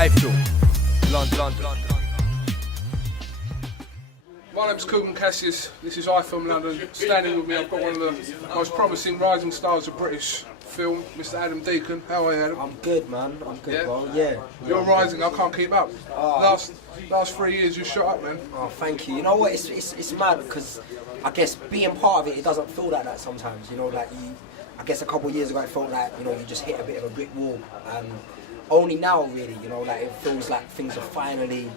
iFILM, London. My name's Kugan, Cassius. This is iFILM London. Standing with me, I've got one of the most promising rising stars of British film, Mr. Adam Deacon. How are you, Adam? I'm good, man. I'm good, Yeah? bro. Yeah. You're rising. I can't keep up. Last 3 years, you shot up, man. Oh, thank you. You know what? It's mad because I guess being part of it, it doesn't feel like that sometimes. You know, like I guess a couple of years ago, it felt like you just hit a bit of a brick wall, and only now, really, like it feels like things are finally,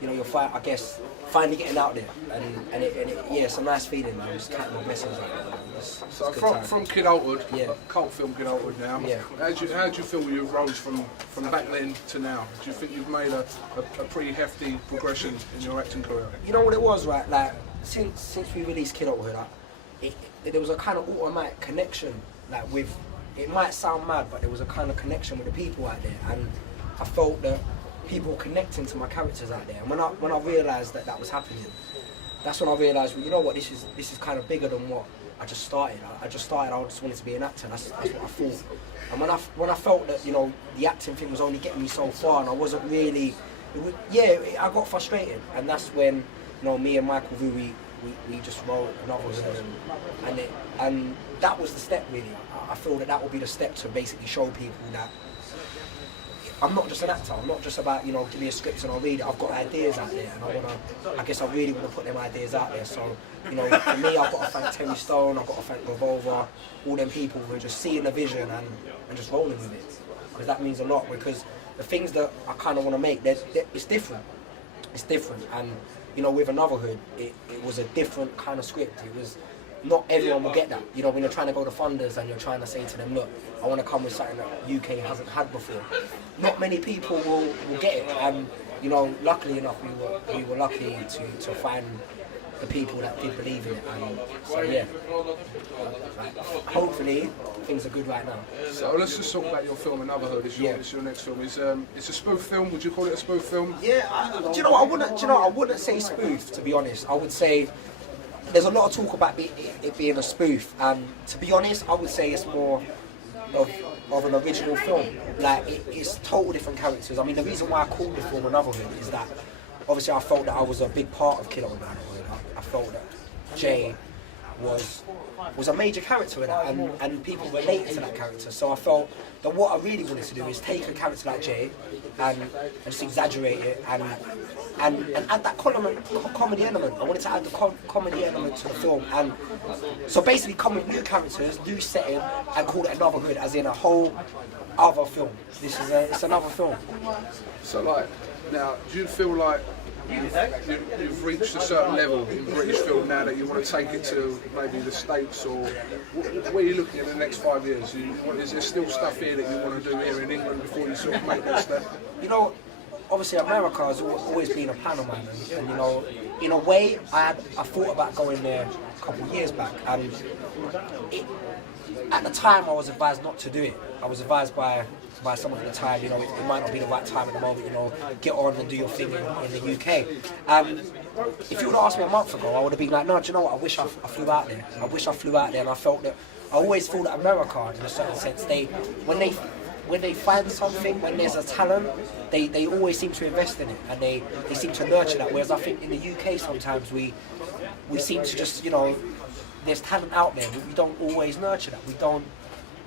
I guess, finally getting out there, and it's a nice feeling, man. Just counting my blessings right now. So from kidulthood, yeah, cult film kidulthood now. Yeah. How do you feel you rose from back then to now? Do you think you've made a pretty hefty progression in your acting career? You know what it was, right? Like since we released Kidulthood, there was a kind of automatic connection, like with. It might sound mad, but there was a kind of connection with the people out there, and I felt that people were connecting to my characters out there. And when I realised that was happening, that's when I realised, well, you know what, this is kind of bigger than what I just started. I just wanted to be an actor. That's what I thought. And when I felt that the acting thing was only getting me so far, and I wasn't really, I got frustrated, and that's when me and Michael Vu, we just wrote another one, and that was the step, really. I feel that would be the step to basically show people that I'm not just an actor. I'm not just about give me a script and I'll read it. I've got ideas out there, and I really want to put them ideas out there. So for me, I've got to thank Terry Stone, I've got to thank Revolver, all them people who are just seeing the vision and just rolling with it, because that means a lot. Because the things that I kind of want to make, it's different. It's different, and with Anotherhood, it was a different kind of script. It was. Not everyone will get that. When you're trying to go to funders and you're trying to say to them, look, I want to come with something that UK hasn't had before. Not many people will get it. And luckily enough, we were lucky to find the people that did believe in it. And so yeah, hopefully things are good right now. So let's just talk about your film Anotherhood. It's your next film. It's a spoof film. Would you call it a spoof film? Yeah. Do you know what? I wouldn't say spoof, to be honest. I would say. There's a lot of talk about it being a spoof, and to be honest, I would say it's more of an original film. Like it's total different characters. I mean, the reason why I called the film Anotherhood is that obviously I felt that I was a big part of Kidulthood. I felt that Jay was a major character in it, and people related to that character. So I felt that what I really wanted to do is take a character like Jay and just exaggerate it and add that comedy element. I wanted to add the comedy element to the film, and so basically come with new characters, new setting, and call it Anotherhood, as in a whole other film. It's another film. So now, do you feel like you've reached a certain level in British film now that you want to take it to maybe the States, or where are you looking at the next 5 years? Is there still stuff here that you want to do here in England before you sort of make that step? Obviously America has always been a plan of mine, and in a way I thought about going there a couple of years back, and at the time I was advised not to do it. I was advised by someone at the time, it might not be the right time at the moment, get on and do your thing in the UK. If you would have asked me a month ago, I would have been like, no, do you know what, I wish I flew out there. I wish I flew out there, and I felt that, I always feel that America, in a certain sense, when they find something, when there's a talent, they always seem to invest in it, and they seem to nurture that, whereas I think in the UK sometimes we seem to just, there's talent out there, but we don't always nurture that.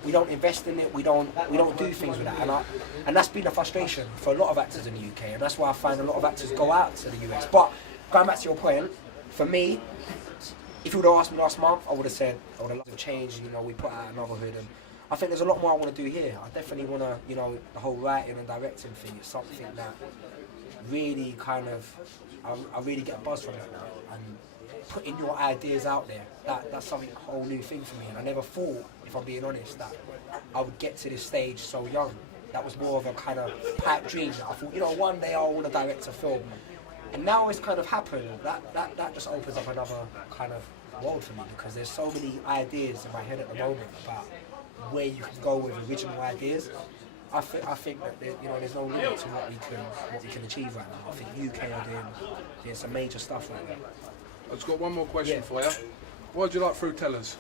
We don't invest in it. We don't do things with that, and that's been a frustration for a lot of actors in the UK, and that's why I find a lot of actors go out to the US. But going back to your point, for me, if you would have asked me last month, I would have said I would have loved to change. We put out Anotherhood, and I think there's a lot more I want to do here. I definitely want to, the whole writing and directing thing is something that really kind of I really get a buzz from it now, and putting your ideas out there, that's something a whole new thing for me, and I never thought, if I'm being honest, that I would get to this stage so young. That was more of a kind of pipe dream that I thought, one day I want to direct a film, and now it's kind of happened. That just opens up another kind of world for me, because there's so many ideas in my head at the moment about where you can go with original ideas. I think that there's no limit to what we can achieve right now. I think UK are doing some major stuff right now. I've just got one more question for you. Why do you like FRUITELLAS?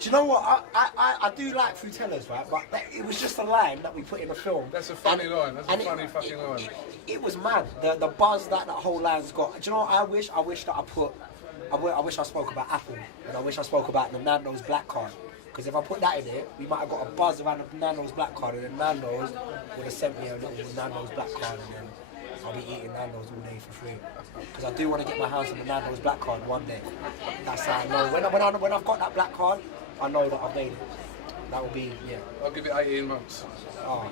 Do you know what? I do like FRUITELLAS, right? But it was just a line that we put in the film. That's a funny line. That's a funny fucking line. It was mad. The buzz that whole line's got. Do you know what I wish? I wish that I wish I spoke about Apple, and I wish I spoke about the Nando's black card. Because if I put that in it, we might have got a buzz around the Nando's black card, and then Nando's would have sent me a little Nando's black card, and then I'll be eating Nando's all day for free. Because I do want to get my hands on the Nando's black card one day. That's how I know. When I've got that black card, I know that I've made it. That will be, yeah. I'll give it 18 months. Oh,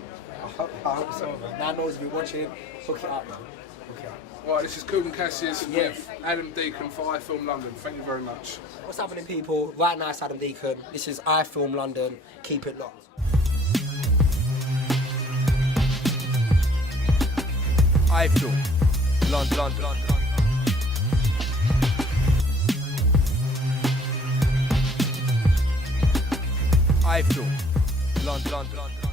I hope so, man. Nando's, if you're watching, hook it up, man. Hook it up. Right, this is Kugan Cassius with Adam Deacon for iFILM London. Thank you very much. What's happening, people? Right now, it's Adam Deacon. This is iFILM London. Keep it locked. iFILM London. iFILM London.